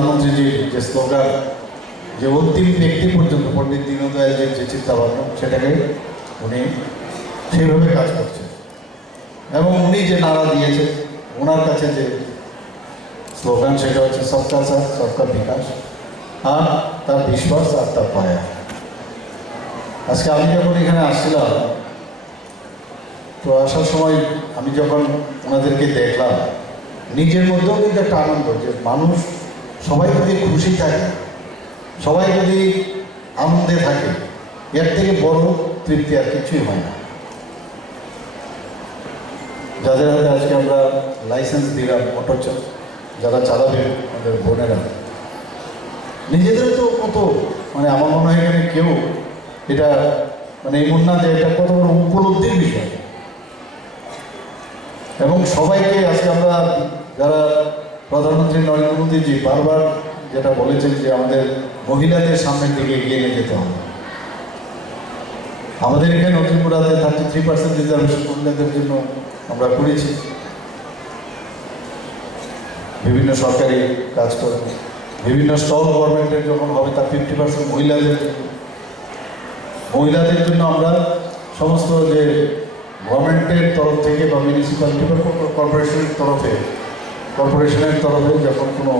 প্রধানমন্ত্রীজির যে স্লোগান, যে অন্তিম ব্যক্তি পর্যন্ত পণ্ডিত দীনদয়ালজির যে চিন্তাভাবনা, সেটাকে উনি সেইভাবে কাজ করছেন। এবং উনি যে নারা দিয়েছেন, ওনার কাছে যে স্লোগান, সেটা হচ্ছে সবকা সাথ সবকা বিকাশ, আর তার বিশ্বাস আর তার পায়া। আজকে আমি যখন এখানে আসছিলাম, তো আসার সময় আমি যখন ওনাদেরকে দেখলাম, নিজের মধ্যেও কিন্তু একটা আনন্দ, যে মানুষ সবাই যদি খুশি থাকে, সবাই যদি আনন্দে থাকে, এর থেকে বড় তৃপ্তি আর কিছুই হয় না। যাদের হাতে আজকে আমরা লাইসেন্স দিলাম মোটর যারা চালাবে, আমাদের বোনেরা, নিজেদের তো কত, মানে আমার মনে হয় এখানে কেউ এটা মানে এমন না যে এটা কত বড় উপলব্ধির বিষয়। এবং সবাইকে আজকে আমরা, যারা প্রধানমন্ত্রী নরেন্দ্র মোদীজি বারবার যেটা বলেছেন যে আমাদের মহিলাদের সামনের দিকে এগিয়ে নিয়ে যেতে হবে। আমাদের এখানে ত্রিপুরাতে 33% রিজার্ভেশন মহিলাদের জন্য আমরা করেছি। বিভিন্ন সরকারি কাজ করে, বিভিন্ন স্টল গভর্নমেন্টের যখন হবে, তার 50% মহিলাদের জন্য আমরা সমস্ত যে গভর্নমেন্টের তরফ থেকে বা মিউনিসিপ্যালিটি বা কর্পোরেশনের তরফে যখন কোনো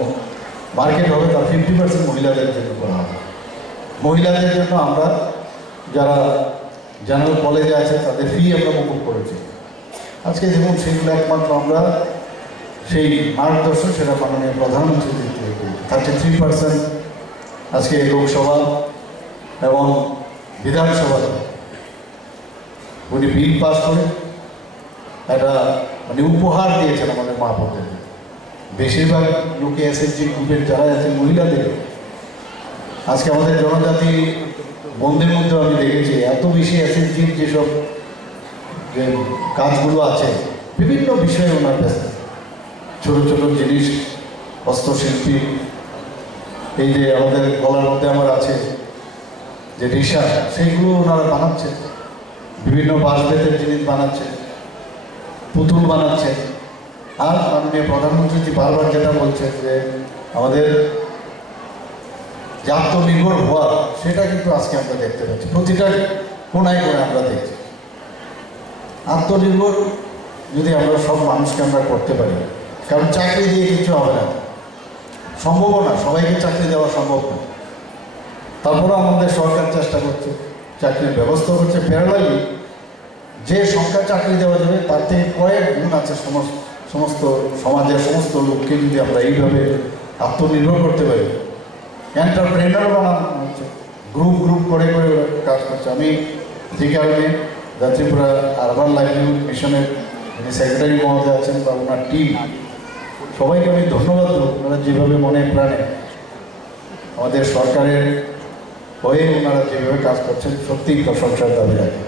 মার্কেট হবে, তার 50% মহিলাদের জন্য করা হবে। মহিলাদের জন্য আমরা যারা জেনারেল কলেজে আছে, তাদের ফি আমরা মকুব করেছি। আজকে দেখুন, সেগুলো একমাত্র আমরা সেই মার্গদর্শন, সেটা মাননীয় প্রধানমন্ত্রী দিক থেকে করি। 33% আজকে লোকসভা এবং বিধানসভা উনি বিল পাস করে একটা মানে উপহার দিয়েছেন আমাদের মা বোনদের। বেশিরভাগ লোকে এসএসজি গ্রুপের যারা আছে, মহিলাদের, আজকে আমাদের জনজাতি বন্ধের মধ্যে আমি দেখেছি এত বেশি এসএসজির যেসব যে কাজগুলো আছে, বিভিন্ন বিষয়ে ওনার ব্যস্ত। ছোটো ছোটো জিনিস, হস্তশিল্পী, এই যে আমাদের গলার মধ্যে আমার আছে যে রিসা, সেইগুলো ওনারা বানাচ্ছে। বিভিন্ন বাঁশ বেতের জিনিস বানাচ্ছে, পুতুল বানাচ্ছে। আর মাননীয় প্রধানমন্ত্রী বারবার যেটা বলছেন যে আমাদের যে আত্মনির্ভর হওয়া, সেটা কিন্তু আজকে আমরা দেখতে পাচ্ছি, প্রতিটা কোনায় কোনায় আমরা দেখছি। আত্মনির্ভর যদি আমরা সব মানুষকে আমরা করতে পারি, কারণ চাকরি দিয়ে কিছু হবে না, সম্ভব না, সবাইকে চাকরি দেওয়া সম্ভব না। তারপরে আমাদের সরকার চেষ্টা করছে, চাকরির ব্যবস্থা করছে। প্যারালালি যে সংখ্যা চাকরি দেওয়া যাবে, তার থেকে কয়েক গুণ আছে সমস্ত সমাজের সমস্ত লোককে যদি আমরা এইভাবে আত্মনির্ভর করতে পারি। এন্টারপ্রেনার বানানো হচ্ছে, গ্রুপ করে কাজ করছে। আমি যে কারণে ত্রিপুরা আরবান লাইভলিহুড মিশনের যিনি সেক্রেটারি মহোদয় আছেন বা ওনার টিম, সবাইকে আমি ধন্যবাদ দেবো। ওনারা যেভাবে মনে প্রাণে আমাদের সরকারের হয়ে ওনারা যেভাবে কাজ করছেন, সত্যিই প্রশংসার দাবি রাখেন।